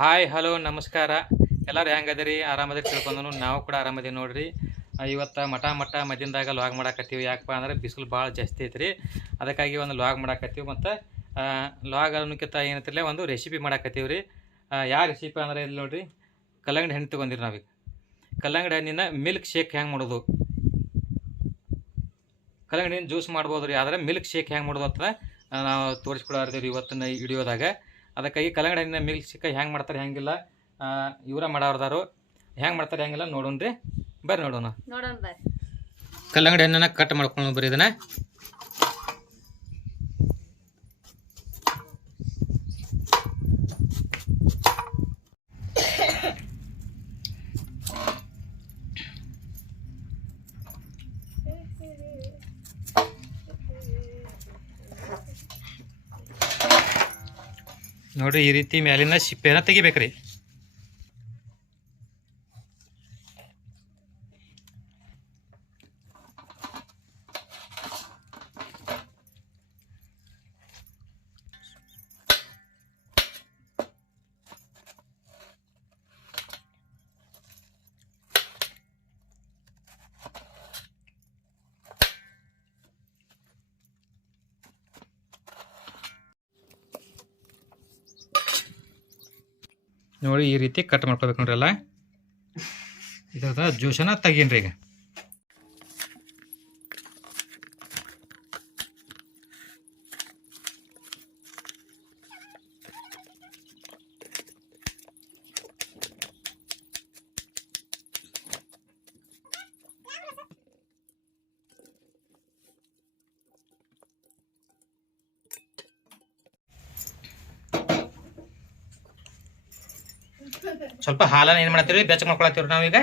Hi hello ನಮಸ್ಕಾರ. ಎಲ್ಲರೂ ಹೆಂಗದಿರಿ? ಆರಾಮದಿ ತಿಳ್ಕೊಂಡು ನಾವು ಕೂಡ ಆರಾಮದಿ ನೋಡ್ರಿ. ಇವತ್ತು ಮಠ ಮಠ ಮಧ್ಯದಾಗ ಲಾಗ್ ಮಾಡಾಕತ್ತೀವಿ. ಯಾಕಪ್ಪ ಅಂದ್ರೆ ಬಿಸಿಲು ಭಾಳ ಜಾಸ್ತಿ ಐತ್ರಿ. ಅದಕ್ಕಾಗಿ ಒಂದು ಲಾಗ್ ಮಾಡಾಕತ್ತೀವಿ ಮತ್ತು ಲಾಗ್ ಅನ್ನೋಕ್ಕಿಂತ ಏನಂತಿರಲ್ಲ ಒಂದು ರೆಸಿಪಿ ಮಾಡಾಕತ್ತೀವಿ ರೀ ಯಾವ ರೆಸಿಪಿ ಅಂದ್ರೆ ಇಲ್ಲಿ ನೋಡ್ರಿ, ಕಲ್ಲಂಗಡಿ ಹಣ್ಣು ತೊಗೊಂಡಿರಿ ನಾವೀಗ. ಕಲ್ಲಂಗಡಿ ಹಣ್ಣಿನ ಮಿಲ್ಕ್ ಶೇಕ್ ಹೆಂಗೆ ಮಾಡೋದು? ಕಲ್ಲಂಗಡಿ ಜ್ಯೂಸ್ ಮಾಡ್ಬೋದು ರೀ ಆದರೆ ಮಿಲ್ಕ್ ಶೇಕ್ ಹೆಂಗೆ ಮಾಡೋದು ಅಂತ ನಾವು ತೋರಿಸ್ಕೊಡಾರ್ತೀವಿ ಇವತ್ತಿನ ವಿಡಿಯೋದಾಗ ಅದಕ್ಕಾಗಿ ಕಲ್ಲಂಗಡಿ ಹಣ್ಣಿನ ಮಿಲ್ಕ್ ಶೇಕ್ ಹೆಂಗೆ ಮಾಡ್ತಾರೆ ಹೆಂಗಿಲ್ಲ ಇವರ ಮಾಡೋರ್ದಾರು. ಹೆಂಗೆ ಮಾಡ್ತಾರೆ ಹೆಂಗಿಲ್ಲ ನೋಡೋಣ ರೀ ಬರ್ರಿ ನೋಡೋಣ. ನೋಡೋಣ ಬರ್ರಿ. ಕಲ್ಲಂಗಡಿ ಹಣ್ಣನ್ನು ಕಟ್ ಮಾಡ್ಕೊಂಡು ಬರೀ ಇದನ್ನ ನೋಡ್ರಿ ಈ ರೀತಿ ಮ್ಯಾಲಿನ ಸಿಪ್ಪೆನ ತೆಗಿಬೇಕ್ರಿ. ನೋಡಿ ಈ ರೀತಿ ಕಟ್ ಮಾಡ್ಕೋಬೇಕು ನೋಡ್ರಲ್ಲ ಇದ್ರದ ಜ್ಯೂಸನ್ನ ತೆಗೀನ್ರಿ ಈಗ. ಸ್ವಲ್ಪ ಹಾಲನ್ನ ಏನು ಮಾಡ್ತೀವಿ ಬೆಚ್ಚ ಮಾಡ್ಕೊಳತ್ತೀವ್ರಿ ನಾವೀಗ.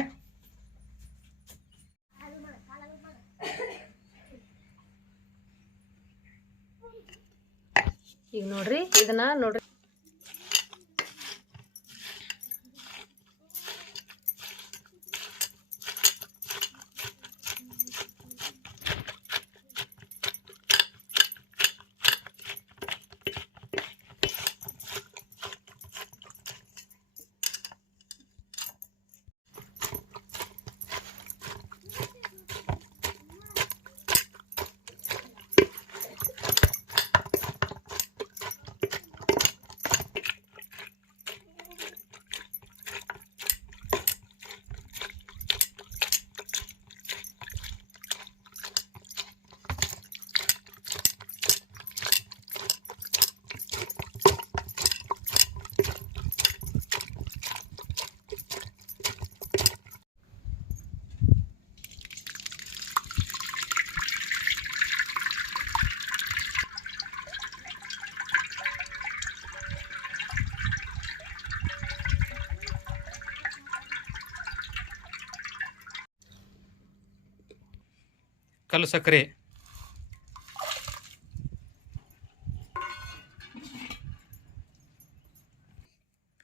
ಈಗ ನೋಡ್ರಿ ಇದನ್ನ ನೋಡ್ರಿ. ಕಲ್ಲು ಸಕ್ಕರೆ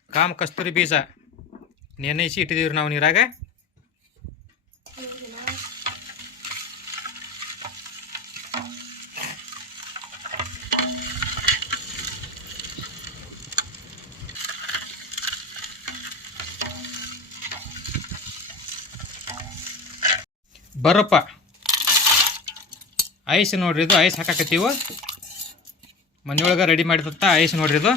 ಕಾಮ ಕಸ್ತೂರಿ ಬೀಜ. ನೆನೆಸಿ ಇಟ್ಟಿದ್ದೀವ್ರಿ ನಾವು ನೀರಾಗ? ಬರಪ್ಪ. ಐಸ್ ನೋಡ್ರಿ ಇದು, ಐಸ್ ಹಾಕಾಕತ್ತೀವ? ಮನೆಯೊಳಗೆ ರೆಡಿ ಮಾಡಿದಂಥ ಐಸ್ ನೋಡ್ರಿ ಇದು.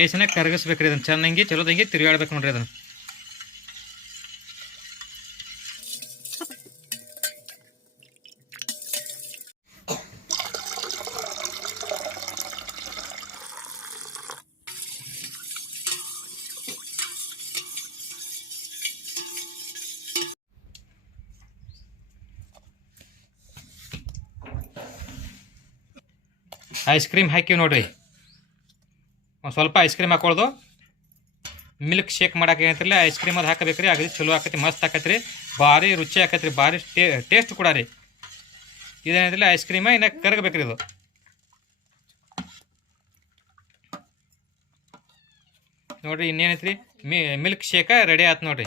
ಐಸನ್ನ ಕರಗಿಸ್ಬೇಕ್ರಿ ಇದನ್ನು. ಚೆನ್ನಾಗಿ ಚಲೋದಂಗೆ ತಿರುಗಾಡ್ಬೇಕು ನೋಡ್ರಿ ಅದನ್ನ ಐಸ್ ಕ್ರೀಮ್ ಹಾಕಿವಿ ನೋಡ್ರಿ. ಒಂದು ಸ್ವಲ್ಪ ಐಸ್ ಕ್ರೀಮ್ ಹಾಕೊಳ್ದು. ಮಿಲ್ಕ್ ಶೇಕ್ ಮಾಡಕ್ಕೆ ಏನಂತಿರಲಿ ಐಸ್ ಕ್ರೀಮ್ ಅದು ಹಾಕಬೇಕು ರೀ ಅಗದಿ ಚಲೋ ಆಕತಿ, ಮಸ್ತ್ ಆಕತ್ರಿ. ಭಾರಿ ರುಚಿ ಆಕತ್ರಿ, ಭಾರಿ ಟೇಸ್ಟ್ ಕೂಡ ರೀ. ಐಸ್ ಕ್ರೀಮ, ಇನ್ನ ರೀ ಇದು. ನೋಡ್ರಿ, ಇನ್ನೇನೈತ್ರಿ? ಮಿ, ಮಿಲ್ಕ್ ಶೇಕ ರೆಡಿ ಆಯ್ತು ನೋಡ್ರಿ.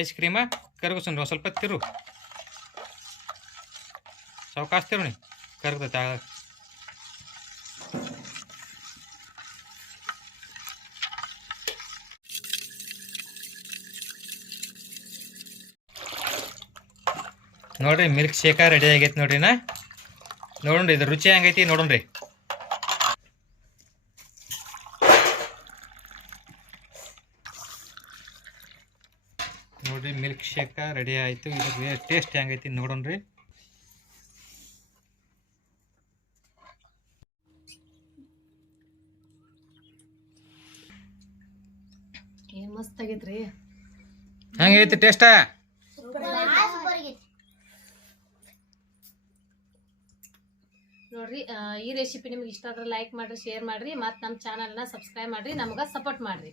ಐಸ್ ಕ್ರೀಮ ಕರಗಿಸ್ರಿ ಸ್ವಲ್ಪ ತಿರು. ಸಾವಕಾಶ ತಿರುಣಿ ಕರಗ್ತೈತೆ ಆಗ ನೋಡ್ರಿ ಮಿಲ್ಕ್ ಶೇಕ ರೆಡಿ ಆಗೈತಿ ನೋಡ್ರಿ ನಾ ನೋಡ್ರಿ, ಇದು ರುಚಿ ಹೆಂಗೈತಿ ನೋಡೋಣ್ರಿ. ನೋಡ್ರಿ ಮಿಲ್ಕ್ ಶೇಕ ರೆಡಿ ಆಯಿತು. ಇದು ಟೇಸ್ಟ್ ಹೆಂಗೈತಿ ನೋಡೋಣ್ರಿ. ಮಸ್ತ್ ಆಗೈತ್ರಿ ಹೆಂಗೈತಿ ಟೇಸ್ಟ್ ನೋಡ್ರಿ ಈ ರೆಸಿಪಿ ನಿಮ್ಗೆ ಇಷ್ಟ ಆದ್ರೆ ಲೈಕ್ ಮಾಡ್ರಿ ಶೇರ್ ಮಾಡ್ರಿ ಮತ್ತೆ ನಮ್ಮ ಚಾನಲ್ನ ಸಬ್ಸ್ಕ್ರೈಬ್ ಮಾಡ್ರಿ ನಮ್ಗೆ ಸಪೋರ್ಟ್ ಮಾಡ್ರಿ.